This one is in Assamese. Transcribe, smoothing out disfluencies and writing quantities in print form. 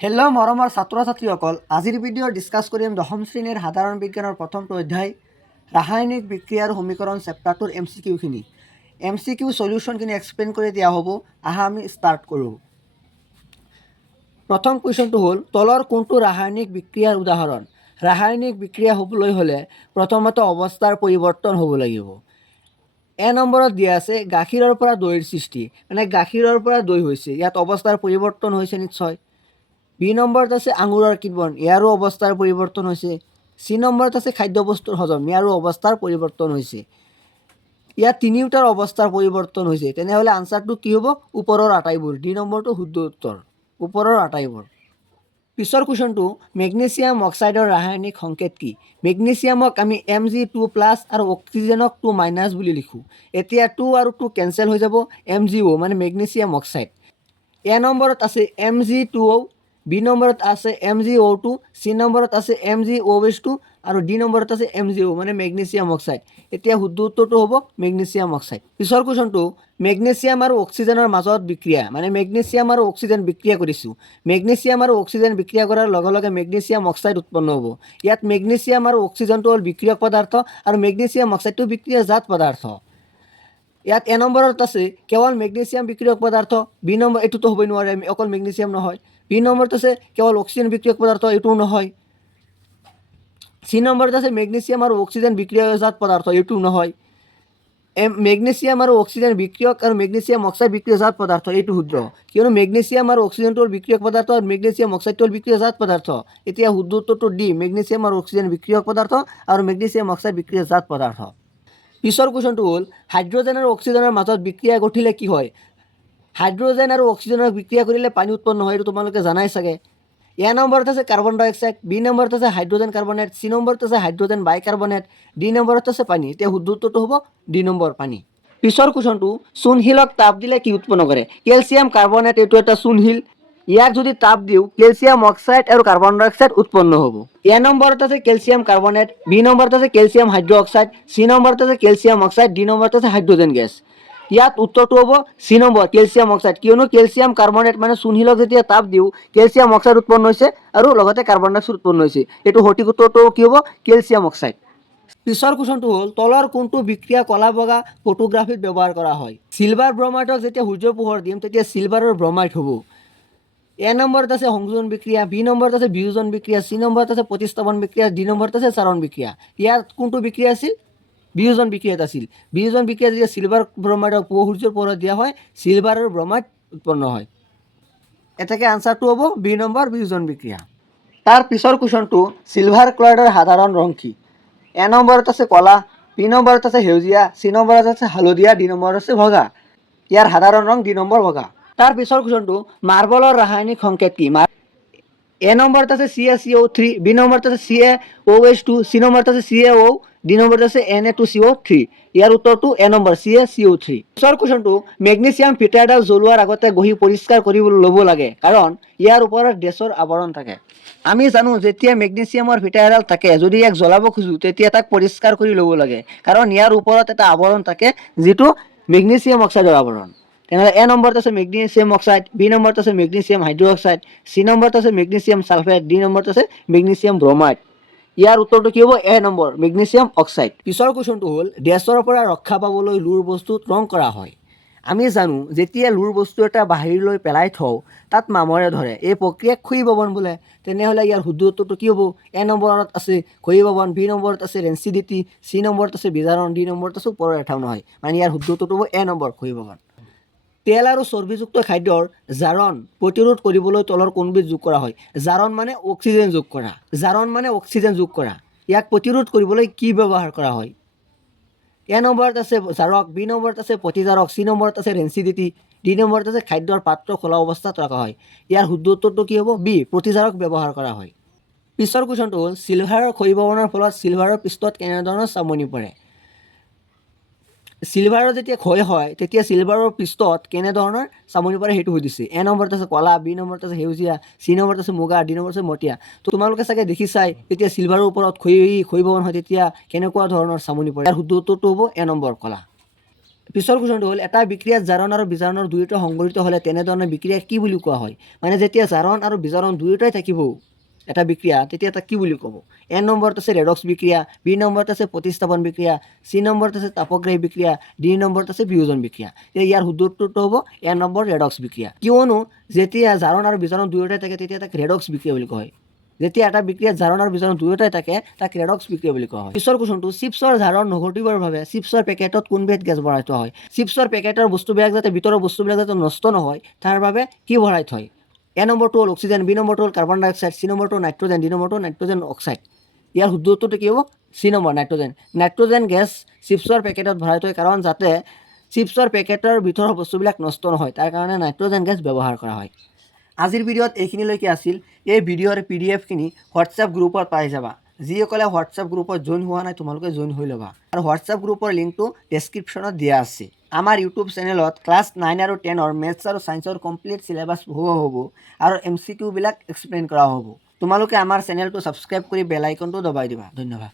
হেল্ল' মৰমৰ ছাত্ৰ ছাত্ৰীসকল, আজিৰ ভিডিঅ' ডিছকাছ কৰিম দশম শ্ৰেণীৰ সাধাৰণ বিজ্ঞানৰ প্ৰথমটো অধ্যায় ৰাসায়নিক বিক্ৰিয়া আৰু সমীকৰণ চেপ্টাৰটোৰ MCQখিনি। MCQ সলিউশ্যনখিনি এক্সপ্লেইন কৰি দিয়া হ'ব। আহা আমি ষ্টাৰ্ট কৰোঁ। প্ৰথম কুৱেশ্যনটো হ'ল তলৰ কোনটো ৰাসায়নিক বিক্ৰিয়াৰ উদাহৰণ? ৰাসায়নিক বিক্ৰিয়া হ'বলৈ হ'লে প্ৰথমতে অৱস্থাৰ পৰিৱৰ্তন হ'ব লাগিব। এ নম্বৰত দিয়া আছে গাখীৰৰ পৰা দৈৰ সৃষ্টি, মানে গাখীৰৰ পৰা দৈ হৈছে, ইয়াত অৱস্থাৰ পৰিৱৰ্তন হৈছে নিশ্চয়। বি নম্বৰত আছে আঙুৰৰ কিণ্বন, ইয়াৰো অৱস্থাৰ পৰিৱৰ্তন হৈছে। চি নম্বৰত আছে খাদ্যবস্তুৰ হজম, ইয়াৰো অৱস্থাৰ পৰিৱৰ্তন হৈছে। ইয়াত তিনিওটাৰ অৱস্থাৰ পৰিৱৰ্তন হৈছে, তেনেহ'লে আনচাৰটো কি হ'ব? ওপৰৰ আটাইবোৰ। ডি নম্বৰটো শুদ্ধ উত্তৰ, ওপৰৰ আটাইবোৰ। পিছৰ কুৱেশ্যনটো মেগনেছিয়াম অক্সাইডৰ ৰাসায়নিক সংকেত কি? মেগনেছিয়ামক আমি Mg2+ আৰু অক্সিজেনক 2- বুলি লিখোঁ। এতিয়া 2 আৰু 2 কেঞ্চেল হৈ যাব, MgO মানে মেগনেছিয়াম অক্সাইড। এ নম্বৰত আছে Mg2O, বি নম্বৰত আছে MgO2, চি নম্বৰত আছে MgOH2 আৰু ডি নম্বৰত আছে MgO মানে মেগনেছিয়াম অক্সাইড। এতিয়া শুদ্ধ উত্তৰটো হ'ব মেগনেছিয়াম অক্সাইড। পিছৰ কুৱেশ্যনটো মেগনেছিয়াম আৰু অক্সিজেনৰ মাজত বিক্ৰিয়া, মানে মেগনেছিয়াম আৰু অক্সিজেন বিক্ৰিয়া কৰিছোঁ। মেগনেছিয়াম আৰু অক্সিজেন বিক্ৰিয়া কৰাৰ লগে লগে মেগনেছিয়াম অক্সাইড উৎপন্ন হ'ব। ইয়াত মেগনেছিয়াম আৰু অক্সিজেনটো হ'ল বিক্ৰিয়ক পদাৰ্থ আৰু মেগনেছিয়াম অক্সাইডটো বিক্ৰিয়াজাত পদাৰ্থ। ইয়াত এ নম্বৰত আছে কেৱল মেগনেছিয়াম বিক্ৰিয়ক পদাৰ্থ, বি নম্বৰ এইটোতো হ'বই নোৱাৰে, অকল মেগনেছিয়াম নহয়। বি নম্বৰত আছে কেৱল অক্সিজেন বিক্ৰিয়ক পদাৰ্থ, এইটোও নহয়। চি নম্বৰত আছে মেগনেছিয়াম আৰু অক্সিজেন বিক্ৰিয়াজাত পদাৰ্থ, এইটোও নহয়। মেগনেছিয়াম আৰু অক্সিজেন বিক্ৰিয়ক আৰু মেগনেছিয়াম অক্সাইড বিক্ৰিয়াজাত পদাৰ্থ, এইটো শুদ্ধ, কিয়নো মেগনেছিয়াম আৰু অক্সিজেনটো হ'ল বিক্ৰিয়ক পদাৰ্থ আৰু মেগনেছিয়াম অক্সাইডটো হ'ল বিক্ৰিয়াজাত পদাৰ্থ। এতিয়া শুদ্ধ উত্তৰটো ডি, মেগনেছিয়াম আৰু অক্সিজেন বিক্ৰিয়ক পদাৰ্থ আৰু মেগনেছিয়াম অক্সাইড বিক্ৰিয়াজাত পদাৰ্থ। পিছৰ কুৱেশ্যনটো হ'ল হাইড্ৰজেন আৰু অক্সিজেনৰ মাজত বিক্ৰিয়া ঘটিলে কি হয়? হাইড্ৰজেন আৰু অক্সিজেনৰ বিক্ৰিয়া কৰিলে পানী উৎপন্ন হয়, এইটো তোমালোকে জানাই চাগে। এ নম্বৰত আছে কাৰ্বন ডাই অক্সাইড, বি নম্বৰত আছে হাইড্ৰজেন কাৰ্বনেট, চি নম্বৰত আছে হাইড্ৰজেন বাইকাৰ্বনেট, ডি নম্বৰত আছে পানী। এতিয়া শুদ্ধ উত্তৰটো হ'ব ডি নম্বৰ পানী। পিছৰ কুৱেশ্যনটো চূণশিলক তাপ দিলে কি উৎপন্ন কৰে? কেলছিয়াম কাৰ্বনেট, এইটো এটা চূণশিল, ইয়াক যদি তাপ দিওঁ কেলছিয়াম অক্সাইড আৰু কাৰ্বন ডাই অক্সাইড উৎপন্ন হ'ব। এ নম্বৰত আছে কেলছিয়াম কাৰ্বনেট, বি নম্বৰত আছে কেলছিয়াম হাইড্ৰ অক্সাইড, চি নম্বৰত আছে কেলছিয়াম অক্সাইড, ডি নম্বৰত আছে হাইড্ৰজেন গেছ। ইয়াত উত্তৰটো হ'ব চি নম্বৰ কেলছিয়াম অক্সাইড, কিয়নো কেলছিয়াম কাৰ্বনেট মানে চূণশিলক যেতিয়া তাপ দিওঁ কেলছিয়াম অক্সাইড উৎপন্ন হৈছে আৰু লগতে কাৰ্বন ডাই অক্সাইড উৎপন্ন হৈছে, এইটো সঠিক উত্তৰটো কি হ'ব? Calcium oxide. পিছৰ কুৱেশ্যনটো হ'ল তলৰ কোনটো বিক্ৰিয়া কলা বগা ফটোগ্ৰাফীত ব্যৱহাৰ কৰা হয়? চিলভাৰ ব্ৰমাইডক যেতিয়া সূৰ্যৰ পোহৰ দিম তেতিয়া চিলভাৰৰ ব্ৰমাইড হ'ব। এ নম্বৰত আছে সংযোজন বিক্ৰিয়া, বি নম্বৰত আছে বিয়োজন বিক্ৰিয়া, চি নম্বৰত আছে প্ৰতিস্থাপন বিক্ৰিয়া, ডি নম্বৰত আছে চাৰণ বিক্ৰিয়া। ইয়াত কোনটো বিক্ৰিয়া আছিল? বিয়োজন বিক্ৰিয়াত আছিল। বিয়োজন বিক্ৰিয়া যেতিয়া চিলভাৰ ব্ৰমাইডক সূৰ্যৰ পোহৰত দিয়া হয় চিলভাৰৰ ব্ৰমাইড উৎপন্ন হয়। এতেকে আনচাৰটো হ'ব বি নম্বৰ বিয়োজন বিক্ৰিয়া। তাৰ পিছৰ কুৱেশ্যনটো চিলভাৰ ক্লৰাইডৰ সাধাৰণ ৰং কি? এ নম্বৰত আছে কলা, বি নম্বৰত আছে সেউজীয়া, চি নম্বৰত আছে হালধীয়া, ডি নম্বৰত আছে বগা। ইয়াৰ সাধাৰণ ৰং ডি নম্বৰ বগা। তাৰ পিছৰ কুৱেশ্যনটো মাৰ্বলৰ ৰাসায়নিক সংকেত কি? এ নম্বৰত আছে CaCO3, বি নম্বৰত আছে CaOH2, চি নম্বৰত আছে CaO, ডি নম্বৰত আছে Na2CO3। ইয়াৰ উত্তৰটো এ নম্বৰ CaCO3। পিছৰ কুৱেশ্যনটো মেগনেছিয়াম ফিটাৰডাল জ্বলোৱাৰ আগতে ঘঁহি পৰিষ্কাৰ কৰি ল'ব লাগে, কাৰণ ইয়াৰ ওপৰত গেছৰ আৱৰণ থাকে। আমি জানো যেতিয়া মেগনেছিয়ামৰ ফিটাৰ এডাল থাকে যদি ইয়াক জ্বলাব খোজোঁ তেতিয়া তাক পৰিষ্কাৰ কৰি ল'ব লাগে, কাৰণ ইয়াৰ ওপৰত এটা আৱৰণ থাকে যিটো মেগনেছিয়াম অক্সাইডৰ আৱৰণ। তেনেহ'লে এ নম্বৰত আছে মেগনেছিয়াম অক্সাইড, বি নম্বৰত আছে মেগনেছিয়াম হাইড্ৰ অক্সাইড, চি নম্বৰত আছে মেগনেছিয়াম ছালফেট, ডি নম্বৰত আছে মেগনেছিয়াম ব্ৰমাইড। ইয়াৰ উত্তৰটো কি হ'ব? এ নম্বৰ মেগনেছিয়াম অক্সাইড। পিছৰ কুৱেশ্যনটো হ'ল গেছৰ পৰা ৰক্ষা পাবলৈ লুৰ বস্তুত ৰং কৰা হয়। আমি জানো যেতিয়া লুৰ বস্তু এটা বাহিৰলৈ পেলাই থওঁ তাত মামৰে ধৰে, এই প্ৰক্ৰিয়াক ক্ষয়ীভৱন বোলে। তেনেহ'লে ইয়াৰ শুদ্ধ উত্তৰটো কি হ'ব? এ নম্বৰত আছে ক্ষয়ীভৱন, বি নম্বৰত আছে ৰেঞ্চিডিটি, চি নম্বৰত আছে বিজাৰণ, ডি নম্বৰত আছে ওপৰৰ এঠাও নহয়, মানে ইয়াৰ শুদ্ধ উত্তৰটো হ'ব এ নম্বৰ ক্ষয়ীভৱন। তেল আৰু চৰ্বিযুক্ত খাদ্যৰ জাৰণ প্ৰতিৰোধ কৰিবলৈ তলৰ কোনবিধ যোগ কৰা হয়? জাৰণ মানে অক্সিজেন যোগ কৰা, জাৰণ মানে অক্সিজেন যোগ কৰা। ইয়াক প্ৰতিৰোধ কৰিবলৈ কি ব্যৱহাৰ কৰা হয়? এ নম্বৰত আছে জাৰক, বি নম্বৰত আছে প্ৰতিজাৰক, চি নম্বৰত আছে ৰেঞ্চিডিটি, ডি নম্বৰত আছে খাদ্যৰ পাত্ৰ খোলা অৱস্থাত ৰখা হয়। ইয়াৰ শুদ্ধ উত্তৰটো কি হ'ব? বি প্ৰতিজাৰক ব্যৱহাৰ কৰা হয়। পিছৰ কুৱেশ্যনটো হ'ল চিলভাৰৰ ক্ষয়ীভৱনৰ ফলত চিলভাৰৰ পৃষ্ঠত কেনেধৰণৰ চামনি পৰে? চিলভাৰৰ যেতিয়া ক্ষয় হয় তেতিয়া চিলভাৰৰ পৃষ্ঠত কেনেধৰণৰ চামনি পৰে সেইটো সুধিছে। এ নম্বৰত আছে কলা, বি নম্বৰত আছে সেউজীয়া, চি নম্বৰত আছে মুগা, ডি নম্বৰত আছে মটীয়া। তো তোমালোকে চাগে দেখিছাই যেতিয়া চিলভাৰৰ ওপৰত ক্ষয়ীভৱন হয় তেতিয়া কেনেকুৱা ধৰণৰ চামনি পৰে। ইয়াৰ শুদ্ধ উত্তৰটো হ'ব এ নম্বৰ কলা। পিছৰ কুৱেশ্যনটো হ'ল এটা বিক্ৰিয়াত জাৰণ আৰু বিজাৰণৰ দুয়োটা সংঘটিত হ'লে তেনেধৰণৰ বিক্ৰিয়া কি বুলি কোৱা হয়? মানে যেতিয়া জাৰণ আৰু বিজাৰণ দুয়োটাই থাকিব এটা বিক্ৰিয়া তেতিয়া তাক কি বুলি ক'ব? এ নম্বৰত আছে ৰেডক্স বিক্ৰিয়া, বি নম্বৰত আছে প্ৰতিস্থাপন বিক্ৰিয়া, চি নম্বৰত আছে তাপগ্ৰাহী বিক্ৰিয়া, ডি নম্বৰত আছে বিয়োজন বিক্ৰিয়া। ইয়াৰ শুদ্ধ উত্তৰটো হ'ব এ নম্বৰ ৰেডক্স বিক্ৰিয়া। কিয়নো যেতিয়া জাৰণ আৰু বিজাৰণ দুয়োটাই থাকে তেতিয়া তাক ৰেডক্স বিক্ৰিয়া বুলি কোৱা হয়। যেতিয়া এটা বিক্ৰিয়াত জাৰণ আৰু বিজাৰণ দুয়োটাই থাকে তাক ৰেডক্স বিক্ৰিয়া বুলি কোৱা হয়। পিছৰ কুৱেশ্যনটো চিপছৰ জাৰণ নঘটিবৰ বাবে চিপছৰ পেকেটত কোনবিধ গেছ ভৰাই থোৱা হয়? চিপছৰ পেকেটৰ বস্তুবিলাক যাতে ভিতৰৰ বস্তুবিলাক যাতে নষ্ট নহয় তাৰ বাবে কি ভৰাই থয়? এ নম্বৰটো হ'ল অক্সিজেন, বি নম্বৰটো হ'ল কাৰ্বন ডাই অক্সাইড, চি নম্বৰটো নাইট্ৰজেন, ডি নম্বৰটো নাইট্ৰজেন অক্সাইড। ইয়াৰ শুদ্ধ উত্তৰটো কি হ'ব? C number nitrogen. Nitrogen gas চিপছৰ পেকেটত ভৰাই থয় কাৰণ যাতে চিপছৰ পেকেটৰ ভিতৰৰ বস্তুবিলাক নষ্ট নহয় তাৰ কাৰণে নাইট্ৰজেন গেছ ব্যৱহাৰ কৰা হয়। আজিৰ ভিডিঅ'ত এইখিনিলৈকে আছিল। এই ভিডিঅ'ৰ PDF-খিনি হোৱাটছএপ গ্ৰুপত পাই যাবা। যিসকলে হোৱাটছএপ গ্ৰুপত জইন হোৱা নাই তোমালোকে জইন হৈ ল'বা আৰু হোৱাটছএপ গ্ৰুপৰ লিংকটো ডেছক্ৰিপশ্যনত দিয়া আছে। আমাৰ ইউটিউব চেনেলত ক্লাছ 9 আৰু 10 মেথছ আৰু ছায়েন্সৰ কমপ্লিট চিলেবাছ হ'ব আৰু MCQ বিলাক এক্সপ্লেইন কৰা হ'ব। তোমালোকে আমাৰ চেনেলটো ছাবস্ক্ৰাইব কৰি বেল আইকনটো দবাই দিবা। ধন্যবাদ।